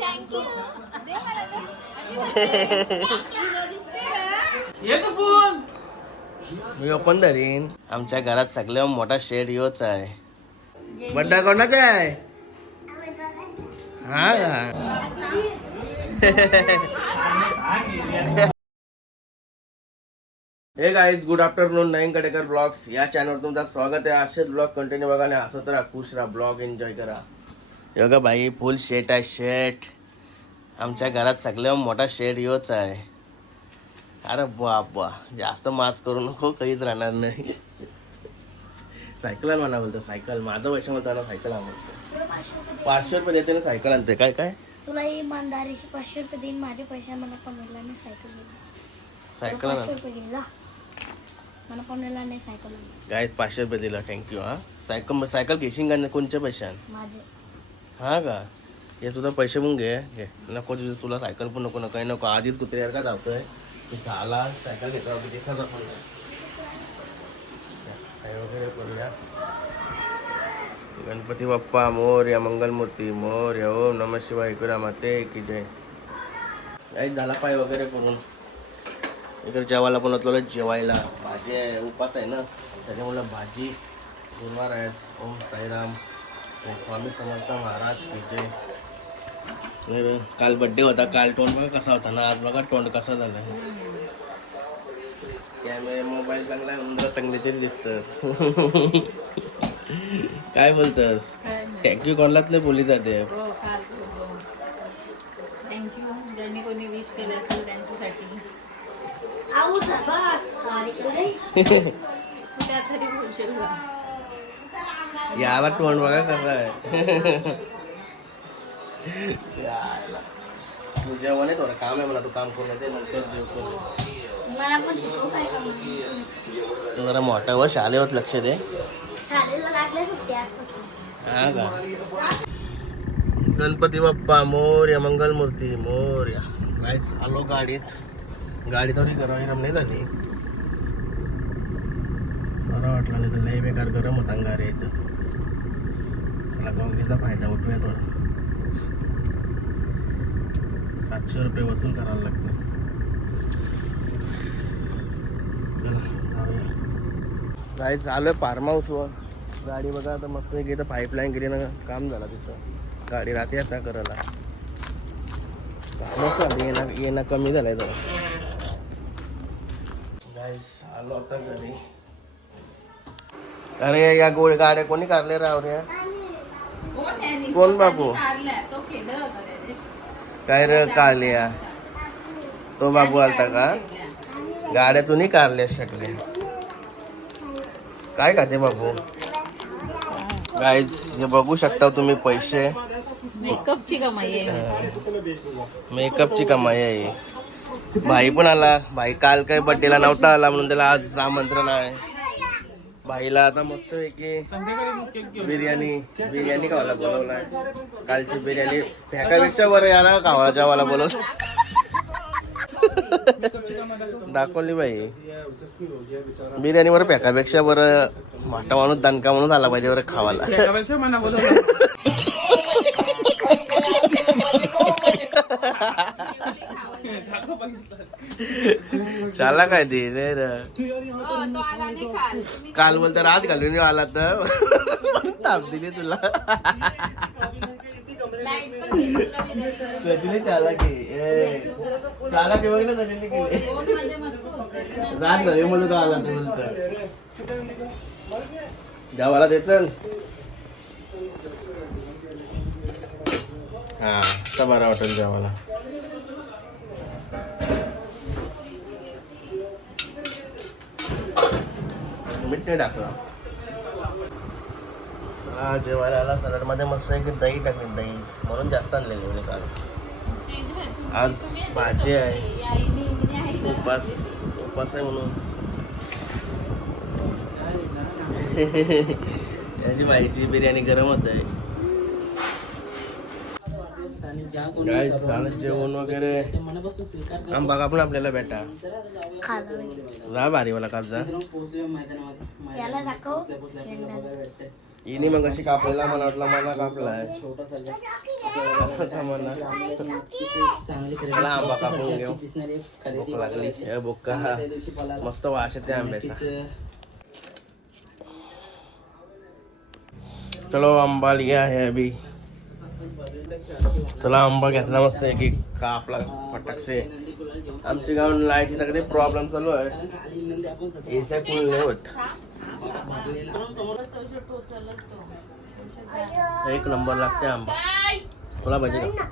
Thank you दे मला दे. येतो पण मी ओपन धरीन. आमच्या घरात सगळ्यात मोठा शेड योच आहे. बड्डा कोणाचा आहे? हा. का हे गाईज गुड आफ्टरनून नईन कडेकर ब्लॉग्स या चॅनलवर तुमचं स्वागत आहे. असेच ब्लॉग कंटिन्यू बघा आणि हसत राहा खुश राहा ब्लॉग एन्जॉय करा. बघा भाई फुल शेट आहे शेट आमच्या घरात सगळ्यात मोठा शेड योच आहे. अरे बाबा जास्त मास करू नको काहीच राहणार नाही. सायकल म्हणा बोलतो सायकल. माझं पैसे म्हणतो ना सायकल पाचशे रुपये देते ना सायकल आणते. काय काय? तुला इमानदारीशी पाचशे रुपये देईन माझे पैसे मला नाही सायकल सायकल पाचशे रुपये जा. मला नाही सायकल. काय पाचशे रुपये दिला थँक्यू हा. सायकल सायकल घेशील का कोणच्या पैशान माझे. हा का? हे तुझा पैसे मग घे घे. नको तुझं तुला सायकल पण नको नका. नको. आधीच कुत्र्यावर का धावतोय? तू झाला सायकल घेतो किती दिवसाचा पण काय वगैरे करूया? गणपती बाप्पा मोर या मंगलमूर्ती मोर ओम नम शिवाय ऐकूया माते की जय. काही झाला पाय वगैरे करून. इकडे जेवायला पण होतो जेवायला. भाजी आहे उपास आहे ना. त्याच्यामुळे भाजी गुरुवार आहे ओम साईराम. स्वामी समर्थ महाराज की जय तर काल बड्डे होता काल तोंड बघा कसा होता ना आज बघा तोंड कसा झाला कॅमेरा मोबाईल चांगला आहे म्हणून जरा चांगले तरी दिसतस काय बोलतस थँक्यू कोणालाच नाही बोली जाते? हो काल थँक्यू ज्यांनी कोणी विश केलं असेल त्यांच्यासाठी आऊ जा, बस अरे कडे. तू त्या तरी बोलशील का? याला तोंड बघा कसा आहे. याला. तू जेवण आहे थोडं काम आहे मला तू काम करून येते नंतर जेवतो. मला पण शिकवू काय का म्हणून. तू जरा मोठा व शाळेवर लक्ष दे. शाळेला लागल्या सुट्ट्या आजपासून. हा का? गणपती बाप्पा मोर्या मंगलमूर्ती मोर्या. कायच आलो गाडीत. गाडी थोडी गरम गरम नाही झाली. बरं वाटलं नाही तर लई बेकार गरम होता गाडी इथं. त्याला फायदा उठूया थोडा. सातशे रुपये वसूल करायला लागते. चला चालू आहे फार्म हाऊसवर गाडी बघा आता मस्त इथं पाईपलाईन गेली ना काम झालं तिथं. गाडी राहते आता करायला. कामच झालं येणं येणं कमी झालंय जरा. गाईस आलो आता घरी. अरे या गोळी गाड्या कोणी काढले राव रे? कोण बाबू. काय रे काढल्या तो बाबू आलता का? ठेवल्या. गाड्या तुम्ही काढल्या शकले काय खाते बाबू? गाईज हे बघू शकता तुम्ही पैसे. मेकअपची कमाई आहे. मेकअपची कमाई आहे. भाई पण आला. भाई काल काय बड्डेला नव्हता आला म्हणून त्याला आज आमंत्रण आहे. भाईला आता मस्त पैकी बिर्याणी बिर्याणी खावायला बोलवलाय. कालची बिर्याणी फेकापेक्षा बरं याला खावा जेवायला बोलवलं दाखवली बाई. बिर्याणी बरं फेकापेक्षा बरं मोठा माणूस दणका म्हणून आला पाहिजे बरं बोलवलं. चाला काय ते? रे. हो, तो आला नाही काल. तुम्ही काल बोलतो रात घालून येऊ आला तर. ताप दिली तुला. लाइट पण गेली तुला विचारलं. रजनी चाला की ए, बघ ना रजनी केली फोनमध्ये मस्त होतं. रात घालून म्हणून का आला तर बोलतो. देवाला दे चल. हा आता बरा वाटेल देवाला. मीठ नाही टाकलं. जेवायला आला सलाडमध्ये मस्त आहे की दही टाकली दही. म्हणून जास्त आणलेली मी काल. आज भाजी आहे. आहे उपास उपास आहे म्हणून. त्याची भाजीची बिर्याणी गरम होत आहे काय झालं जेवण वगैरे. आंबा कापून आपल्याला भेटा. जा भारीवाला काप जा. हिने मग कशी कापलेला मला वाटलं मला कापलाय. मला आंबा कापून घेऊ. भूक लागली. हे बुक्का मस्त वास येते आंब्याचा. चलो आंबा लिया है अभी. चला आंबा घेतला मस्त एक एक कापला फटक से आमच्या गावात लाइट सगळे प्रॉब्लेम चालू आहे. एसा फुल नाही होत. एक नंबर लागते आंबा. तुला पाहिजे का?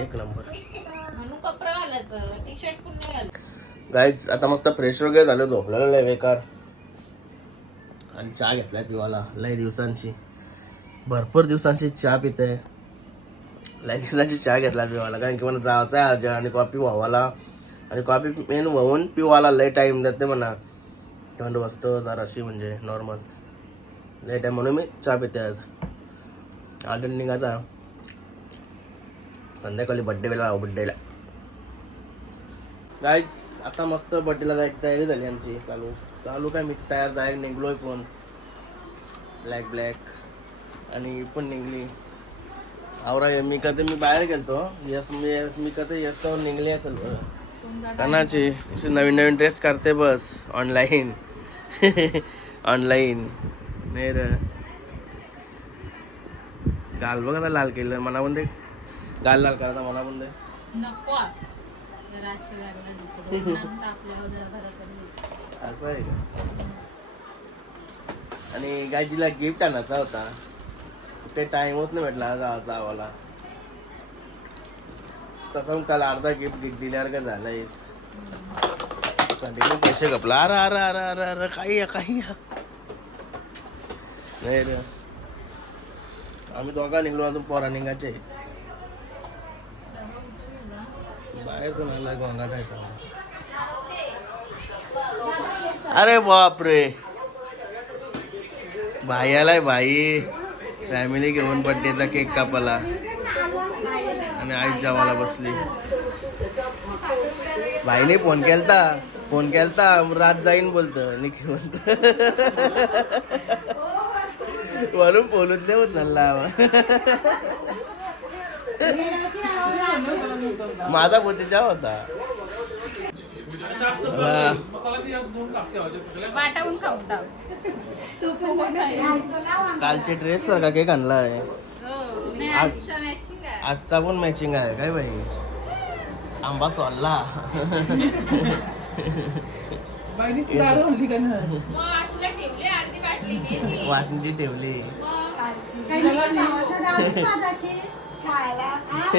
एक नंबर गाईज आता मस्त फ्रेश वगैरे झालो झोपलेलं लय बेकार. आणि चहा घेतलाय पिवाला लय दिवसांची. भरपूर दिवसांची चहा पिते लय दिवसांची चहा घेतला पिवाला कारण की मला जायचं आहे आज आणि कॉफी व्हावाला. आणि कॉफी मेन व्हावून पिवायला लय टाईम जाते म्हणा. थंड वाजतो जराशी म्हणजे नॉर्मल लय टाईम म्हणून मी चहा पिते आज. ऑलरेडी निघाता संध्याकाळी बड्डे वेळेला बड्डेला गाईज आता मस्त बड्डेला जायची तयारी झाली आमची. चालू चालू काय मी तयार जाय निघलोय पण. ब्लॅक ब्लॅक आणि पण निघली. आवरा मी कधी मी बाहेर गेलतो. यस मी यस मी कधी यस तर निघली असेल बरं. अशी नवीन नवीन ड्रेस करते बस ऑनलाईन ऑनलाईन नाही रे. गाल बघ लाल केलं मला पण गाल लाल करायचा मला पण. असं आहे का? आणि गाजीला गिफ्ट आणायचा होता. ते टाइम होत नाही भेटला जावाला. तसं काल अर्धा गिफ्ट दिल्यावर काय झालंयस पैसे कपला अरे अरे अरे अरे अरे काही या काही या नाही रे. आम्ही दोघा निघलो अजून पोरा निघायचे बाहेर पण आला गोंगाट आहे अरे बापरे. भाई आलाय भाई. फॅमिली घेऊन बड्डेचा केक कापाला आणि आई जेवायला बसली. भाईने फोन केलता. फोन केलता. रात जाईन बोलत. निखी म्हणत. म्हणून बोलूच नाही होत चालला माझा पोतेचा होता. वाटावून खाऊन टाक. आहे. कालचे ड्रेस सारखा केक आणलाय हो. नाही, आज- आजचा आहे. पण मॅचिंग आहे काय बाई आंबा सोलला मग तुला ठेवली अर्धी बाटली घे ती. वाटणी ठेवली मग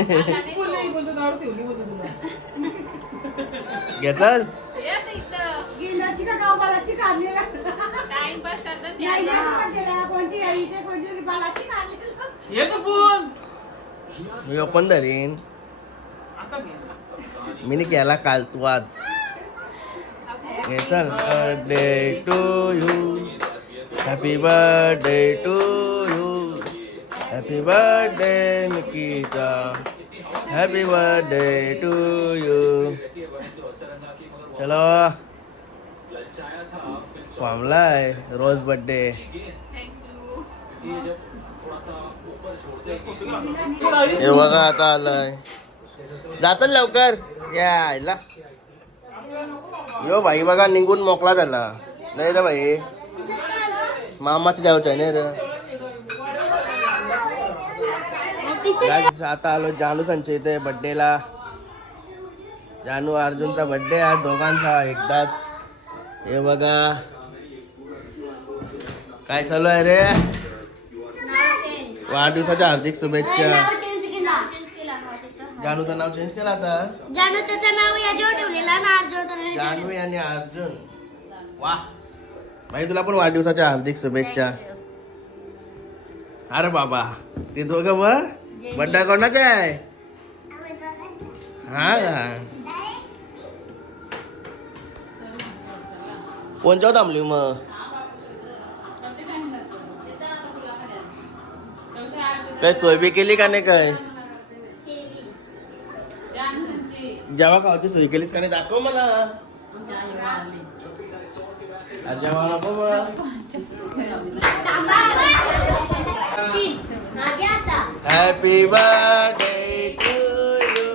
घे चल. ये आता इथं. Timepass करतात ते आता. मी ओपन धरीन. मी नाही केला काल तू आज. घे चल birthday to you happy birthday to happy birthday Nikita happy birthday to you चलो. फॉर्मलाय रोज बर्थडे हे बघा आता आलाय. जात लवकर? या आयला यो भाई बघा निघून मोकळा झाला. नाही रे भाई मामाच द्यावचा आहे नाही रे. आता आलो जानू संचय इथे बड्डेला जानू अर्जुनचा बड्डे आहे दोघांचा एकदाच. हे बघा. काय चालू आहे रे? वाढदिवसाच्या हार्दिक शुभेच्छा. जानूचं नाव चेंज केलं आता? जानू त्याचं नाव याच्यावर ठेवलेलं ना अर्जुन जानवी आणि अर्जुन. वा. भाई तुला पण वाढदिवसाच्या हार्दिक शुभेच्छा. अरे बाबा ते दोघं ब बड्डा कोणाचा आहे? हा का? कोणच्या थांबली मग? काय सोयबी केली का नाही काय? जेव्हा खावाची सोय केलीस का नाही दाखव मला. जेव्हा नको मग happy birthday to you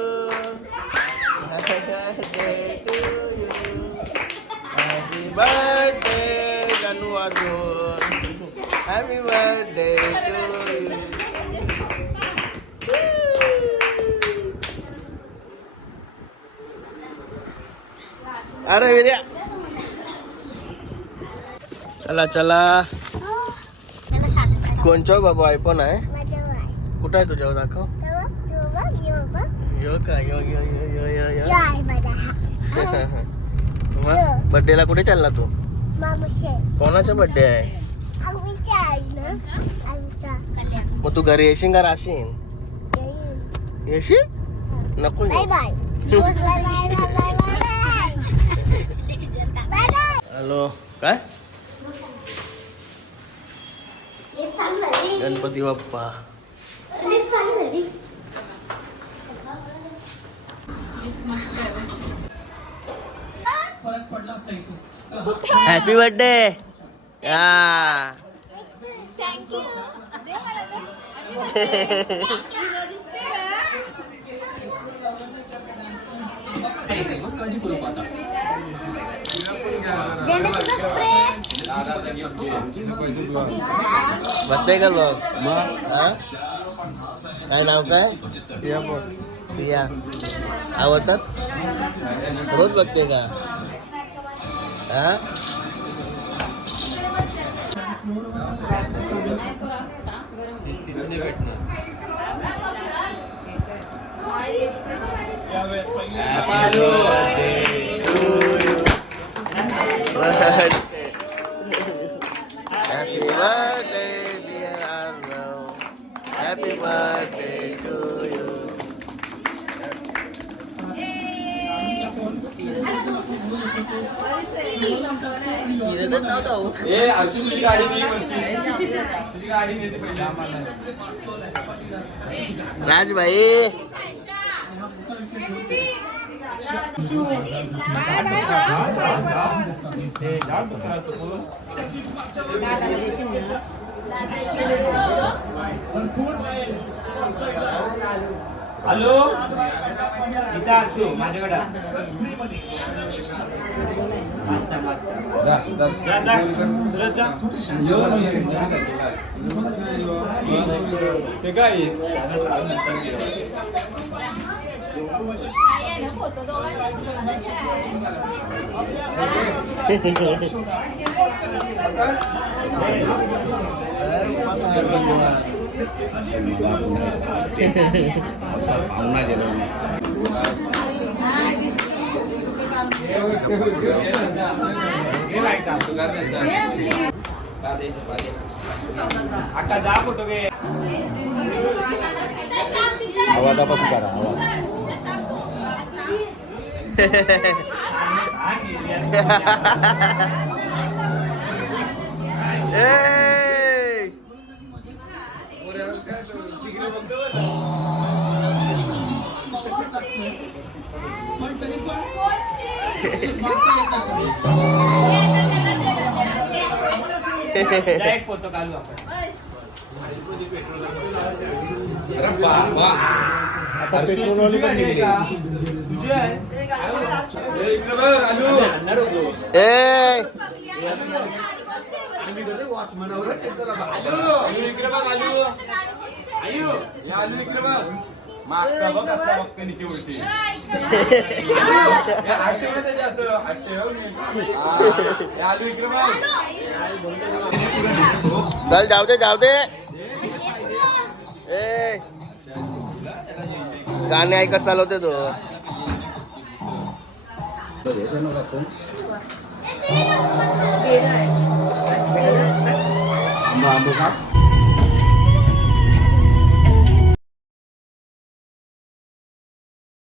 birthday to you happy birthday जानू Arjun happy birthday to you अरे विर्या चला चला कोणचा बाबा आयफोन आहे कुठं आहे तुझ्यावर दाखव. यो का यो यो यो यो यो यो. बर्थडेला कुठे चालला तू? कोणाचा बर्थडे आहे? मग तू घरी येशील का राहशील? येशील? नको. हॅलो काय? गणपती बाप्पा. हॅपी बर्थडे हा बघताय का लोक हा? काय नाव काय? सिया. आवडतात रोज बघते का हा Happy birthday, dear Arno. Happy birthday ए अर्षू तुझी गाडी मी. तुझी गाडी नेते पहिले आम्हाला. राज भाई हॅलो? इथं अर्षू माझ्याकडे. जा, जा. सुरत जा. ते काय? जा फोटो घे आवाजापासून करा आवाज Hey! जा एक फोटो काढू आपण अरे वा वा आता पेट्रोलवाली पण निघली! आलू. आलू इकडे बघ आलू. आयू या आलू इकडे बघ. मागचा बघ आता हे त्याच्या असं आलू इकडे बघ. चल जाऊ दे जाऊ दे. ए गाणे ऐकत चालवते तो. आंबा आंबा का